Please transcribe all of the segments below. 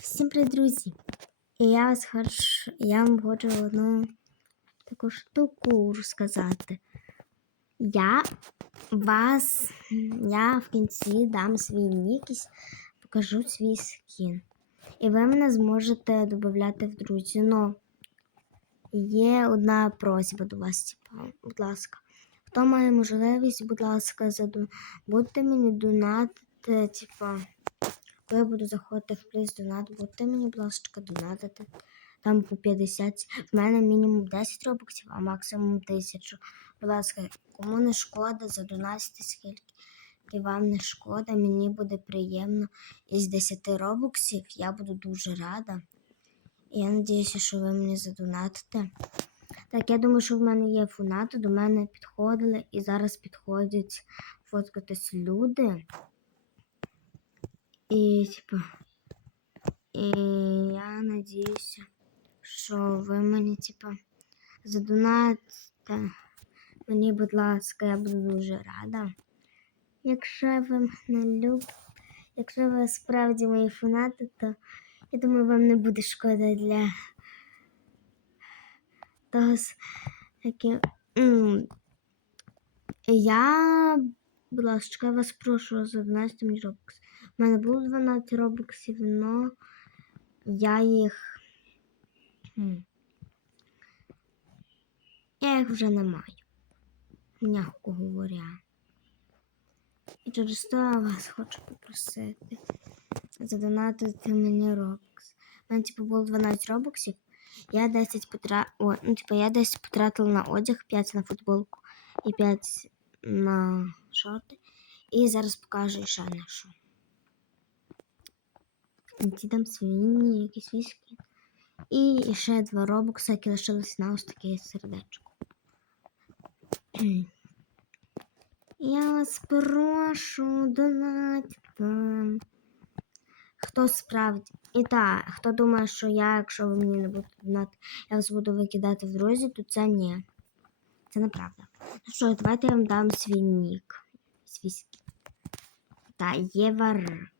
Всім привіт, друзі! Я вас хочу, я вам хочу одну таку штуку розказати. Я вас, я в кінці дам свій нік покажу свій скін. І ви мене зможете додати в друзі. Но є одна просьба до вас, типу, будь ласка. Хто має можливість, будь ласка, заду... будьте мені донатити, типа. Коли я буду заходити в плейс донат, будьте мені, будь ласка, донатити. Там по 50. В мене мінімум 10 робоксів, а максимум 1000. Будь ласка, кому не шкода, задонатьте скільки вам не шкода, мені буде приємно. Із 10 робоксів я буду дуже рада. І я сподіваюся, що ви мені задонатите. Так, я думаю, що в мене є фанати, до мене підходили і зараз підходять фоткатись люди. І, типу, і я надіюся, що ви мені, типу, задонатите. Мені, будь ласка, я буду дуже рада. Якщо ви мене любите, якщо ви справді мої фанати, то я думаю, вам не буде шкода для того, яким. Я, будь ласка, я вас прошу за 12 мені робокс. У мене було 12 робоксів, але я їх. Я їх вже не маю. М'яко говоря. І через то я вас хочу попросити задонатити мені робокс. У мене типу було 12 робоксів. Я 10 потра... О, ну, типу, я 10 потратила на одяг, 5 на футболку і 5 на шорти. І зараз покажу ще на що. Ті там свині, якісь віскі. І ще два робокса, які лишились на ось таке сердечко. Я вас прошу донатьте. Хто справді. І так, хто думає, що я, якщо ви мені не будете донати, я вас буду викидати в друзі, то це ні. Це неправда. Ну що, давайте я вам дам свій нік. Свій скін. Та Євар.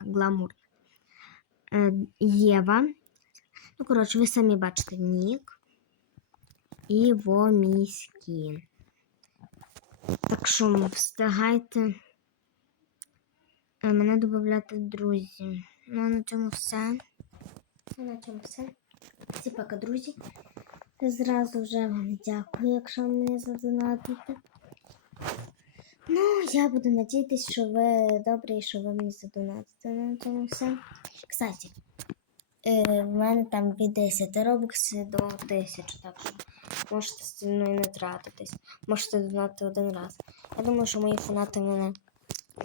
Гламур. Е, Єва. Ну, коротше, ви самі бачите нік. І во мій. Так що встигайте е, мене додати друзі. Ну, а на цьому все. На цьому все. Всі пока, друзі. Зразу вже вам дякую, якщо мене задонатите. Ну, я буду надіятися, що ви добрі і що ви мені задонатите. На цьому все. Кстати, в мене там від 10 робоксів до 1000, так що можете з цим не тратитись. Можете донати один раз. Я думаю, що мої фанати мене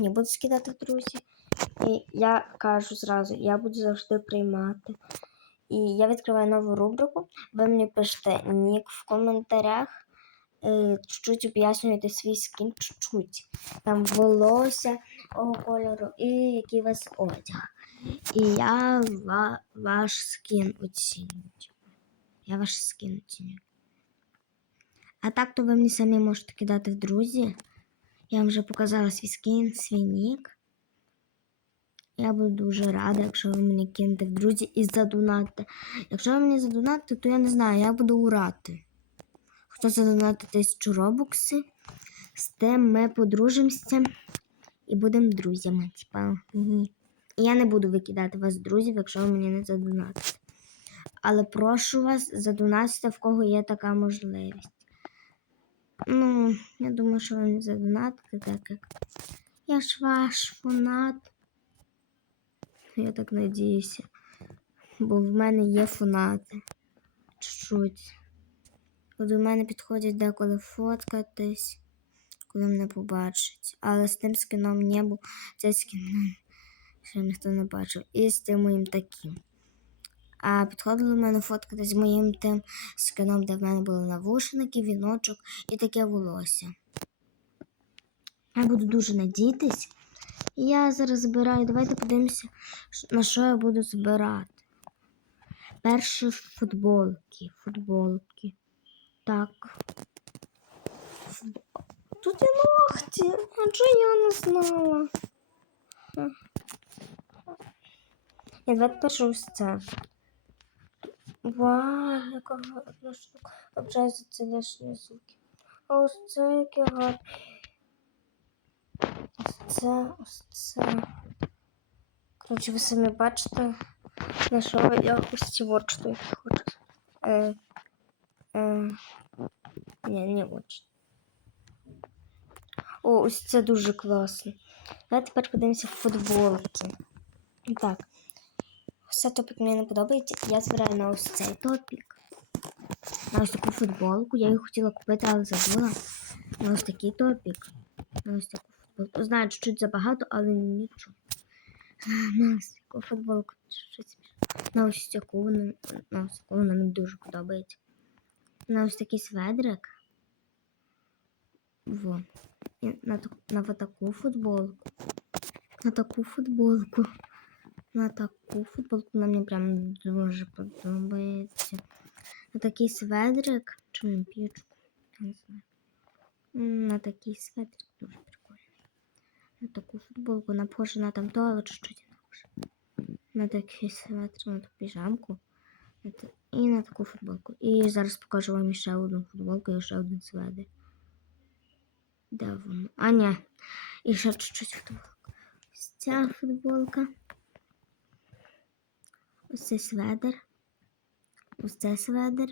не будуть скидати друзі. І я кажу зразу, я буду завжди приймати. І я відкриваю нову рубрику. Ви мені пишете нік в коментарях. Е, Чуть-чуть об'яснюєте свій скін, чуть-чуть. Там волосся, кольору і який у вас одяг. І я ва- ваш скін оцінюю. Я ваш скін оцінюю. А так, то ви мені самі можете кидати в друзі. Я вам вже показала свій скін, свій нік. Я буду дуже рада, якщо ви мені кинете в друзі і задонатите. Якщо ви мені задонатите, то я не знаю, я буду урати. Хто задонатить тисячу робокси, з тим ми подружимося і будемо друзями. Типа. Я не буду викидати вас друзів, якщо ви мені не задонатите. Але прошу вас, задонатьте, в кого є така можливість. Ну, я думаю, що ви не задонатите, так як я ж ваш фанат. Я так надіюся. Бо в мене є фанати. Чуть-чуть. До мене підходять деколи фоткатись, коли мене побачать. Але з тим скіном не був. Цей скін ще ніхто не бачив. І з тим моїм таким. А підходили в мене фоткатись з моїм тим скином, де в мене були навушники, віночок і таке волосся. Я буду дуже надіятись. Я зараз збираю. Давайте подивимося, на що я буду збирати. Перші футболки. Футболки. Так. Тут є ногті. Адже я не знала. Ні, давайте перше ось це. Вау, яка гарна штука. Обжаю за це лишні звуки. А ось це яке гарне. Ось це, ось це. Коротше, ви самі бачите, на що я ось ці вот штуки хочу. Е, е, ні, не очень. О, ось це дуже класно. Давайте тепер подивимося футболки. Так. Все топік мені не подобається. Я збираю на ось цей топік. На ось таку футболку. Я її хотіла купити, але забула. На ось такий топік. На ось таку футболку. Знаю, чуть-чуть забагато, але нічого. На ось таку футболку. На ось таку на ось таку вона мені дуже подобається. На ось такий сведрик. Во. І на, на вот таку футболку. На таку футболку. На таку футболку вона мені прям дуже подобається. На такий сведрик. Чому пічку? Я не знаю. На такий сведрик дуже прикольний. На таку футболку. Вона похожа на там то, але чуть-чуть інакше. На такий светр, на таку піжамку. На та- І на таку футболку. І зараз покажу вам ще одну футболку і ще один сведер. Де воно? А, ні. І ще чуть-чуть футболку. Ось ця футболка. Ось цей сведер. Ось цей сведер.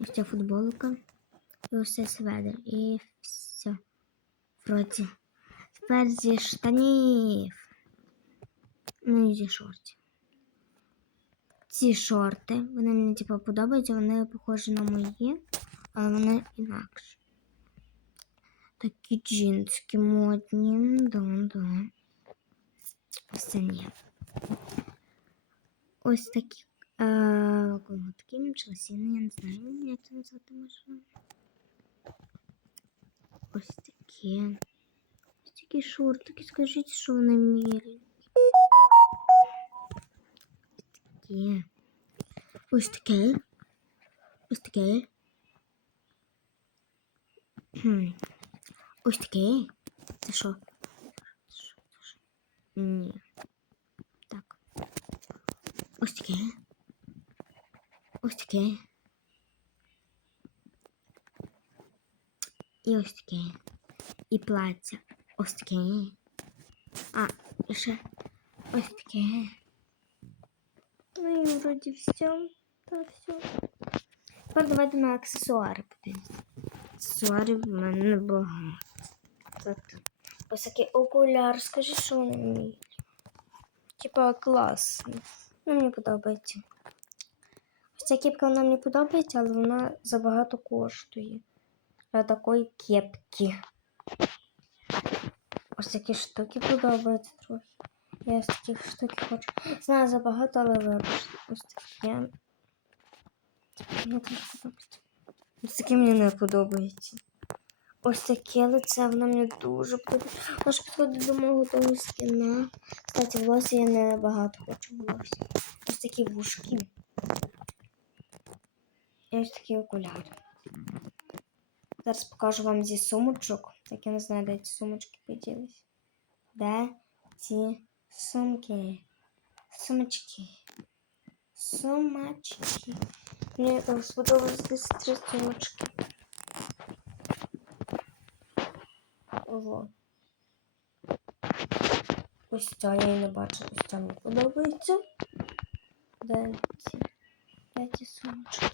Ось ця футболка. І ось цей сведер. І все. Вроді. Тепер зі штанів. Ну і зі шортів. Ці шорти, вони мені типу подобаються, вони похожі на мої, але вони інакші. Такі джинські модні. Да, да. Ось це ні. Ось такі е, колготки, я не знаю, як це назвати можна. Ось такі. Ось такі шортики, скажіть, що вони мірі. Такі. Ось таке. Ось таке. Ось таке. Це що? Ні. Так. Ось таке. Ось таке. І ось таке. І плаття. Ось таке. А, і ще ось таке. Ну і вроді все. Та все. Тепер давайте на аксесуари подивимося. Аксесуарів в мене небагато. Ось такий окуляр, скажи, що вони мені. Типа класно. Ну, мені подобається. Ось ця кепка вона мені подобається, але вона забагато коштує. Для такої кепки. Ось такі штуки подобаються трохи. Я з таких штук хочу. Знаю забагато, але вибачте. Ось такі. Подобається. Ось такі мені не подобається. Ось таке лице, воно мені дуже подобається. Може підходить до мого того скіна. Кстати, волосся я не багато хочу волосся. Ось такі вушки. І ось такі окуляри. Зараз покажу вам зі сумочок. Так я не знаю, де ці сумочки поділись. Де ці сумки? Сумочки. Сумочки. Мені десь три сумочки. Ого. Ось я її не бачу, ось ця подобається. Де ці сумочки?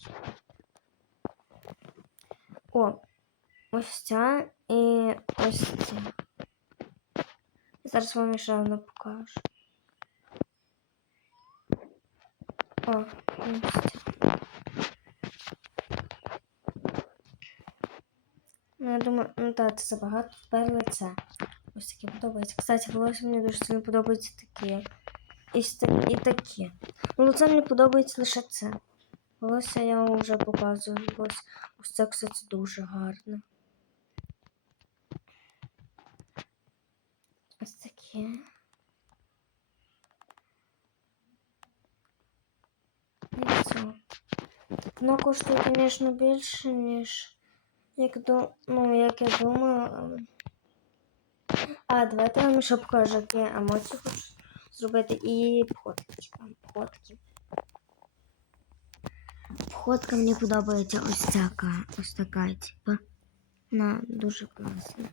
О, ось ця і ось ця. Зараз вам ще одну покажу. О. Ну, я думаю, ну так, це забагато тепер лице. Ось таке подобається. Кстати, волосся мені дуже сильно подобаються такі. І, і такі. Ну, лице мені подобається лише це. Волосся я вам вже показую. Ось, ось це, кстати, дуже гарно. Ось таке. І все. Воно коштує, звісно, більше, ніж як до, ну, як я думала. але- А давайте я вам ще покажу, які емоції хочу зробити і фотки. Там, фотки. Фотка мені подобається ось така. Ось така, типа. Вона дуже класна.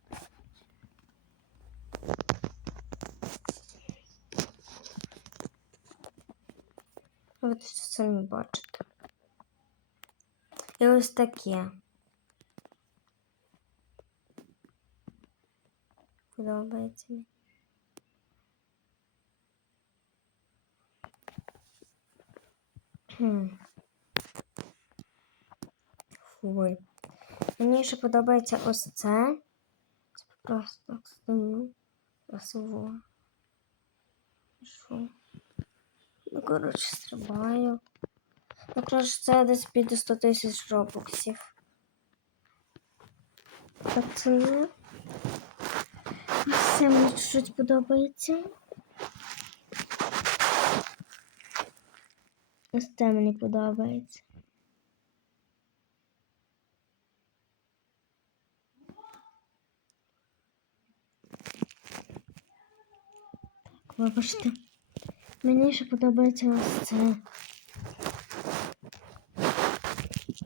Ви тут самі бачите. І ось таке. Подобається мені. Фуй. Мені ще подобається ось це. Це просто так стою. Красиво. Що? Коротше, стрибаю. Ну, коротше, це десь піде 100 тисяч робоксів. Пацани. Все мені чуть-чуть подобається. Ось це мені подобається. Так, вибачте. Мені ще подобається ось це.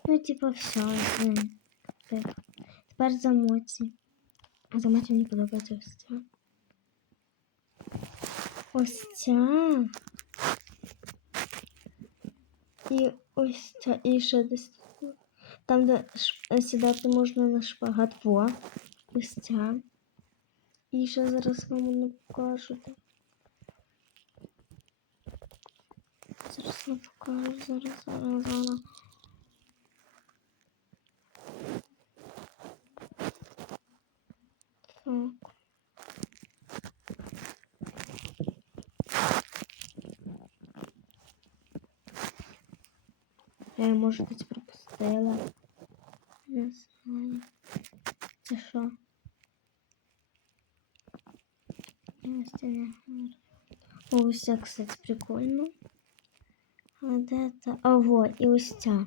Ну, типа, все. Так. Тепер за моці. За моці мені подобається ось ця. Ось ця. І ось ця. І ще десь. Там, де ш- сідати можна на шпагат. Во. Ось ця. І ще зараз вам не покажу. де. Я покажу, зараз, зараз. Так. Я її, може десь пропустила. Не знаю. Це що? Ось це не гарно. О, ось це, кстати, прикольно. А де та? А во, і ось ця.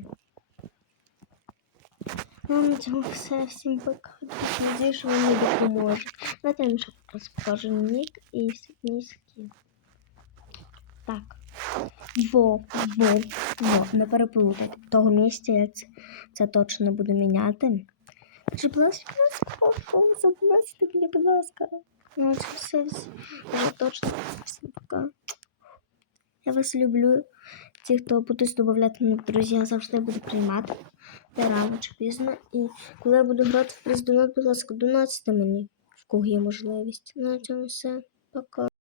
Ну, на цьому все. Всім пока. Надіюсь, що не допоможе. Давайте я вам ще раз покажу нік і мій скін. Так. Во, во, во, не переплутайте. Того місця я це, це точно буду міняти. Чи будь ласка, забудьте мені, будь ласка. Ну, це все, все. Вже точно. Всім пока. Я вас люблю. Ті, хто будуть додати мене в друзі, я завжди буду приймати. Рано чи пізно. І коли я буду грати в приз будь ласка, донатьте мені, в кого є можливість. На цьому все. Пока.